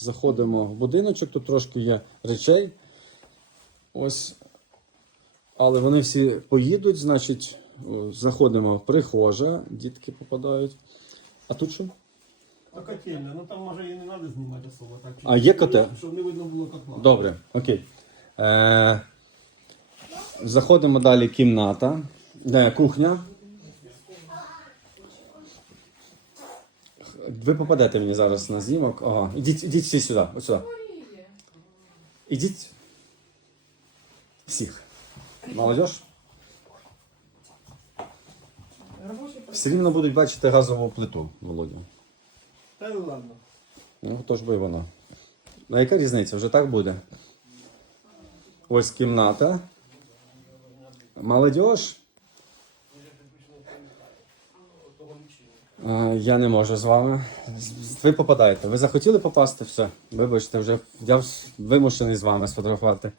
заходимо в будиночок, тут трошки є речей. Ось. Але вони всі поїдуть, значить, заходимо в прихожа, дітки попадають. А тут що? А котельня, ну там може і не треба знімати особо. Так, А є котель? Щоб не видно було котла. Добре, окей. Е, заходимо далі кімната. Де, кухня. Ви попадете мені зараз на знімок. Ага. Ідіть, ідіть всі сюди. Ось сюди. Ідіть. Всіх. Молодіж. Все рівно будуть бачити газову плиту, Володя. Та й ладно. Ну, то ж би вона. Ну, яка різниця? Вже так буде. Ось кімната. Молодіж. А, Я не можу з вами. Ви попадаєте. Ви захотіли попасти? Все. Вибачте, вже я вимушений з вами сфотографувати.